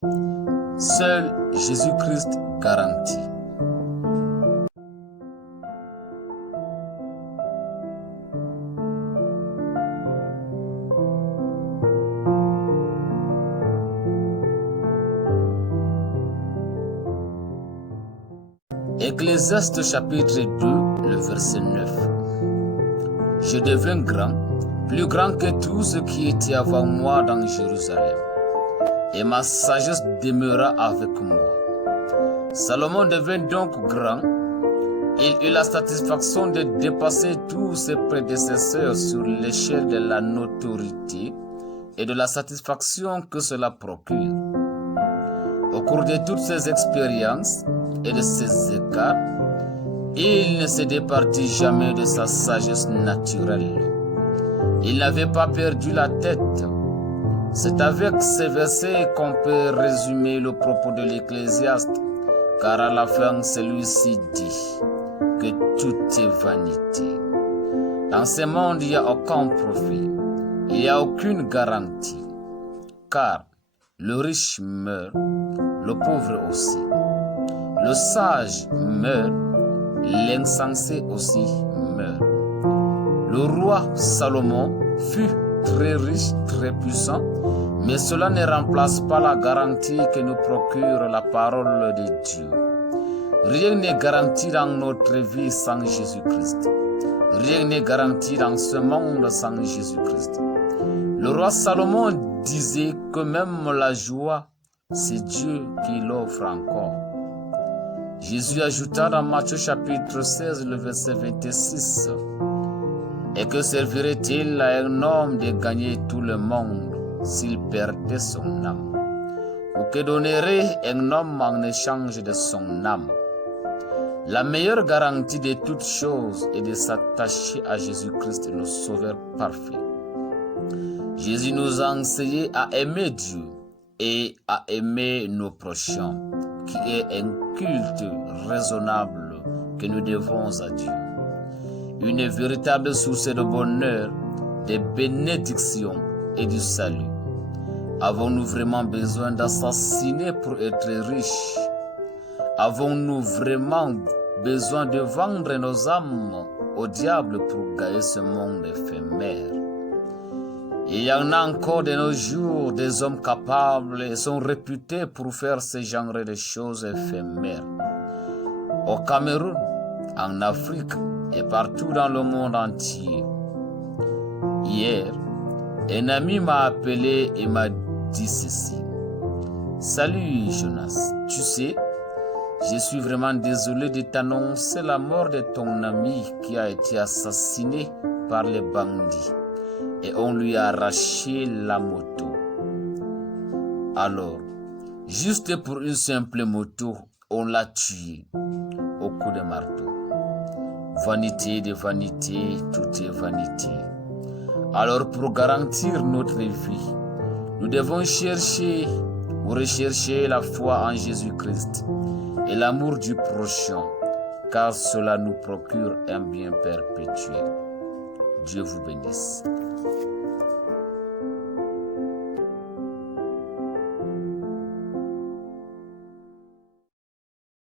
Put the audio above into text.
Seul Jésus-Christ garantit. Ecclésiaste chapitre 2, le verset 9. Je devins grand, plus grand que tous ceux qui étaient avant moi dans Jérusalem, et ma sagesse demeura avec moi. Salomon devint donc grand. Il eut la satisfaction de dépasser tous ses prédécesseurs sur l'échelle de la notoriété et de la satisfaction que cela procure. Au cours de toutes ces expériences et de ces écarts, il ne se départit jamais de sa sagesse naturelle. Il n'avait pas perdu la tête. C'est avec ces versets qu'on peut résumer le propos de l'Ecclésiaste, car à la fin, celui-ci dit que tout est vanité. Dans ce monde, il n'y a aucun profit, il n'y a aucune garantie, car le riche meurt, le pauvre aussi. Le sage meurt, l'insensé aussi meurt. Le roi Salomon fut très riche, très puissant, mais cela ne remplace pas la garantie que nous procure la parole de Dieu. Rien n'est garanti dans notre vie sans Jésus-Christ. Rien n'est garanti dans ce monde sans Jésus-Christ. Le roi Salomon disait que même la joie, c'est Dieu qui l'offre encore. Jésus ajouta dans Matthieu chapitre 16, le verset 26, « Et que servirait-il à un homme de gagner tout le monde s'il perdait son âme? Ou que donnerait un homme en échange de son âme? » La meilleure garantie de toutes choses est de s'attacher à Jésus-Christ, le Sauveur parfait. Jésus nous a enseigné à aimer Dieu et à aimer nos prochains, qui est un culte raisonnable que nous devons à Dieu. Une véritable source de bonheur, de bénédiction et du salut. Avons-nous vraiment besoin d'assassiner pour être riches? Avons-nous vraiment besoin de vendre nos âmes au diable pour gagner ce monde éphémère? Il y en a encore de nos jours des hommes capables et sont réputés pour faire ce genre de choses éphémères. Au Cameroun, en Afrique et partout dans le monde entier. Hier, un ami m'a appelé et m'a dit ceci. « Salut Jonas, tu sais, je suis vraiment désolé de t'annoncer la mort de ton ami qui a été assassiné par les bandits. Et on lui a arraché la moto. Alors, juste pour une simple moto, on l'a tué au coup de marteau. Vanité de vanité, tout est vanité. Alors pour garantir notre vie, nous devons chercher ou rechercher la foi en Jésus-Christ et l'amour du prochain, car cela nous procure un bien perpétuel. Dieu vous bénisse.